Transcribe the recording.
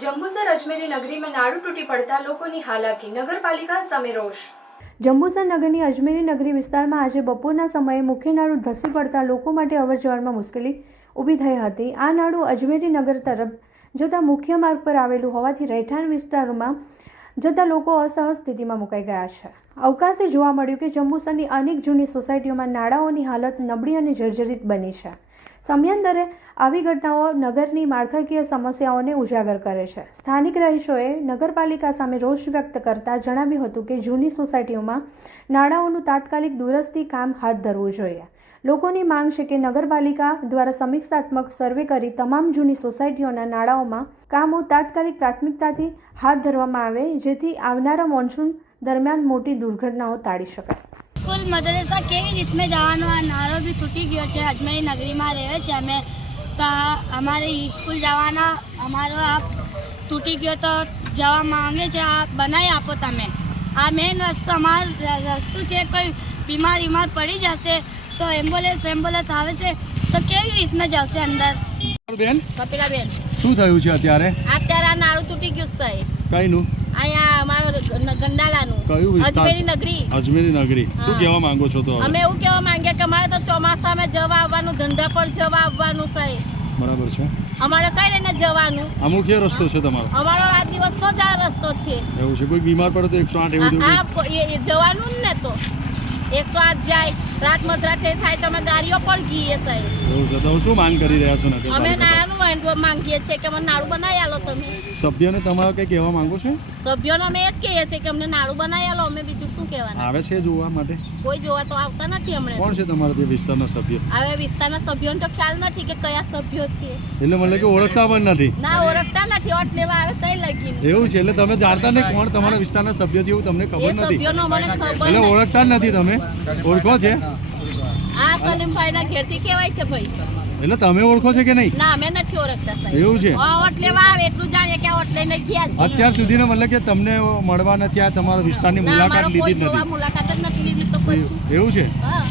जम्बूसर अजमेरी नगरी में नाड़ू तूटी पड़ता लोगों की हालाकी, नगरपालिका सामे रोष। જંબુસર નગરની અજમેરી નગરી વિસ્તારમાં આજે બપોરના સમયે મુખ્ય નાળું ધસી પડતા લોકો માટે અવરજવરમાં મુશ્કેલી ઊભી થઈ હતી। આ નાળું અજમેરી નગર તરફ જતા મુખ્ય માર્ગ પર આવેલું હોવાથી રહેઠાણ વિસ્તારોમાં જતા લોકો અસહજ સ્થિતિમાં મુકાઈ ગયા છે। અવકાશે જોવા મળ્યું કે જંબુસરની અનેક જૂની સોસાયટીઓમાં નાળાઓની હાલત નબળી અને જર્જરિત બની છે। સમયાંતરે આવી ઘટનાઓ નગરની માળખાકીય સમસ્યાઓને ઉજાગર કરે છે। સ્થાનિક રહીશોએ નગરપાલિકા સામે રોષ વ્યક્ત કરતા જણાવ્યું હતું કે જૂની સોસાયટીઓમાં નાળાઓનું તાત્કાલિક દુરસ્તી કામ હાથ ધરવું જોઈએ। લોકોની માંગ છે કે નગરપાલિકા દ્વારા સમીક્ષાત્મક સર્વે કરી તમામ જૂની સોસાયટીઓના નાળાઓમાં કામો તાત્કાલિક પ્રાથમિકતાથી હાથ ધરવામાં આવે જેથી આવનારા મોન્સૂન દરમિયાન મોટી દુર્ઘટનાઓ ટાળી શકાય। स्कूल मदरसा केवी રીત में જવાનો આ નાળો બી તૂટી ગયો છે। અજમેરી નગરીમાં રહે છે અમે, તો અમારે સ્કૂલ જવાના અમારો આ તૂટી ગયો તો જવા માંગે છે, આ બનાવી આપો તમે। આ મેઇન રસ્તો અમારો રસ્તો છે, કોઈ બીમાર પડી જશે તો એમ્બ્યુલન્સ આવે છે તો કેવી રીતના જશે અંદર। બેન કપિલાબેન, શું થયું છે અત્યારે? અત્યારે આ નાળું તૂટી ગયું છે કઈનું? અહીંયા અમારો ગંડાલાનું કયું વિસ્તાર? અજમેરી નગરી। અજમેરી નગરી શું કહેવા માંગો છો? તો અમે એવું કહેવા માંગીએ કે અમારે તો ચોમાસામાં જવા આવવાનું, ધંધા પર જવા આવવાનું છે, બરાબર છે। અમારે કઈ રહીને જવાનું? આ મુખ્ય રસ્તો છે તમારો? અમારો આ દિવસનો જ આ રસ્તો છે। એવું છે? કોઈ બીમાર પડે તો 108 એવું આ જવાનું જ ને, તો 108 જાય, રાત મધરાતે થાય તો અમે ગાડીઓ પણ ગઈએ સાહેબ। એવું છે? તો શું માંગ કરી રહ્યા છો? અમે નાળાનું માંગીએ છીએ કે અમને નાળું બનાવી આલો તમે। સભ્યોને તમારે કઈ કહેવા માંગો છો? સભ્યોને અમે એ જ કહીએ છીએ કે અમને નાળું બનાવી આલો, અમે બીજું શું કહેવાના? આવે છે જોવા માટે? કોઈ જોવા તો આવતા નથી હમણાં। કોણ છે તમારા તે વિસ્તારના સભ્ય? હવે વિસ્તારના સભ્યોને તો ખ્યાલ નથી કે કયા સભ્યો છે, એટલે મને કે ઓળખતા પણ નથી? ના, ઓળખતા નથી, ઓટ લેવા આવે તઈ લગીને। એવું છે? એટલે તમે જાણતા નહીં કોણ તમારા વિસ્તારના સભ્ય છે એવું તમને એ ખબર નથી? સભ્યોનો મને ખબર એટલે નથી। ઓળખતા જ નથી તમે? ઓળખો છે? આ સલીમભાઈના ઘેરથી કહેવાય છે ભાઈ। એટલે તમે ઓળખો છે કે નહીં? ના, અમે નથી ઓળખતા સાહેબ। એવું છે? ઓટ લેવા આવે એટલું જાણીએ કે ઓટ લઈને ગયા છે। અત્યાર સુધીનો મતલબ કે તમને મળવા નથી આ તમારા વિસ્તારની ના, મુલાકાત અમારો કોઈ લીધી જ જોવા નથી? મુલાકાત જ નથી લીધી તો પછી એવું છે? હા।